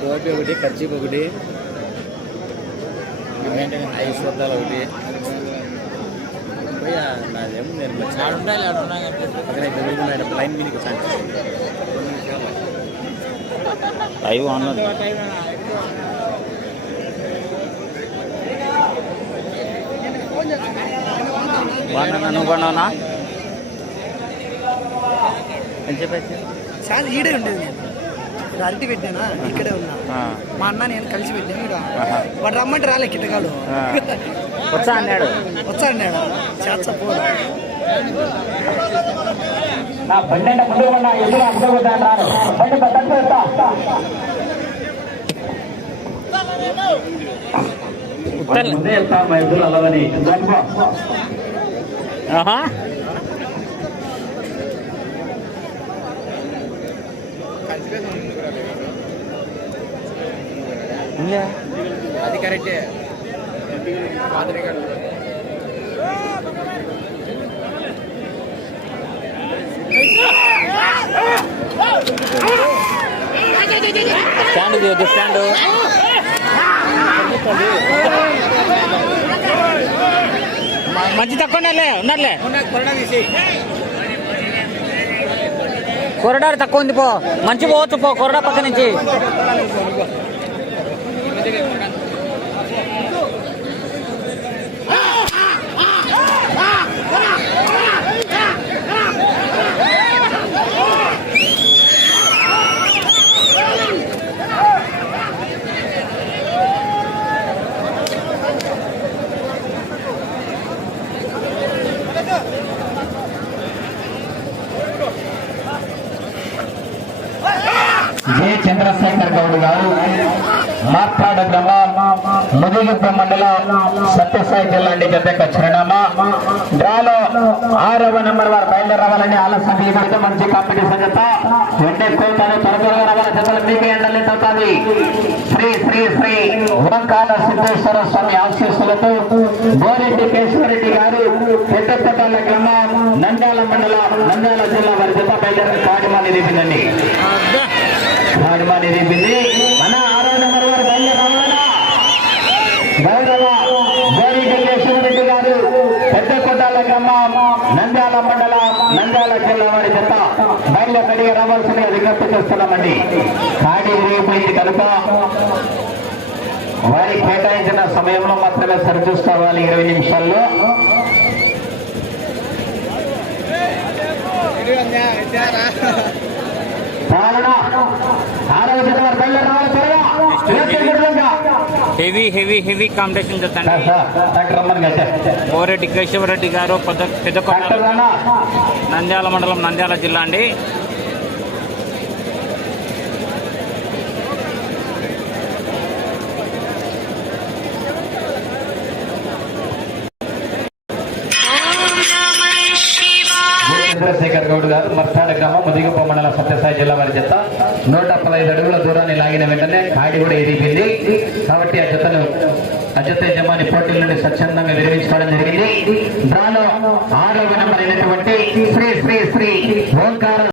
టోపీ ఒకటి కర్చీప్ ఒకటి ఐస్ వద్దాలు ఒకటి పోయా నాదేమో నేను అక్కడ లైన్ మీదకి అవి ఆన్లైన్ బాగున్నా నువ్వు చాలా ఈడే ఉండేది అరటి పెట్టానా? ఇక్కడే ఉన్నా. మా అన్న నేను కలిసి పెట్టాను ఇక్కడ. వాడు రమ్మంటే రాలే కిట్టగాడు ఆ. వచ్చా అన్నాడు. వచ్చా అన్నాడు? చేస్తా నా అంటే ముందు ఉన్న ఎదురు బండి వెళ్తాను మా ఎదురు అలాగని ఉందా? అది కరెక్టే. స్టాండ్ స్టాండ్ మంచి తక్కువ ఉన్నారులే ఉన్నారులే కొరడా కొరడారు తక్కువ ఉంది పో. మంచి పోవచ్చు పో కొరడా పక్క నుంచి. ఏ చంద్రశేఖర్ గౌడ్ గారు మార్పాడ గ్రామం ముదిగుప్ప మండలం సత్యసాయి జిల్లా అండి జత యొక్క డ్రాలో ఆరవ నెంబర్ వారు బయలుదేరవాలని ఆలస్యం చేయబడితే మంచి కాంపిటీషన్ జత. వెంటే కోల్తాను త్వర త్వరగా రావాలి. జతలు మీకే ఎండలు అవుతుంది శ్రీ శ్రీ శ్రీ ఓంకార సిద్ధేశ్వర స్వామి ఆశీస్సులతో బోరెడ్డి కేశవరెడ్డి గారు పెద్దపట్టాల గ్రామం నంద్యాల మండలం నంద్యాల జిల్లా వారి జత బయలుదేరి కాడిమాని రేపిందండి. హనుమాని రేపింది. మన ఆరో నెంబర్ వారు బయలుదేరి రావాలన్నా గౌరవ గోరి రెడ్డి గారు పెద్ద గ్రామం నంద్యాల మండలం నంద్యాల జిల్లా వారి జత బయలుదేరి రావాల్సిన విజ్ఞప్తి చేస్తున్నామండి. కాడి విరిగిపోయింది కనుక వారి కేటాయించిన సమయంలో మాత్రమే సరిచూసుకోవాలి ఇరవై నిమిషాల్లో. హెవీ హెవీ హెవీ కాంపిటీషన్ గట్టే కోరెడ్డి కేశవరెడ్డి గారు పెద్ద పెద్ద నంద్యాల మండలం నంద్యాల జిల్లా అండి. చంద్రశేఖర్ గౌడ్ గారు మర్తాడ గ్రామం ముదిగొప్ప మండలం సత్యసాయి జిల్లా వారి జత. నూట పదహైదు అడుగుల దూరాన్ని లాగిన వెంటనే కాడి కూడా ఎదిగింది. కాబట్టి ఆ జతను ఆ జత యజమాని పోటీల నుండి స్వచ్ఛందంగా విరమించుకోవడం జరిగింది. దానిలో ఆరవ నెంబర్ అయినటువంటి శ్రీ శ్రీ శ్రీ ఓంకార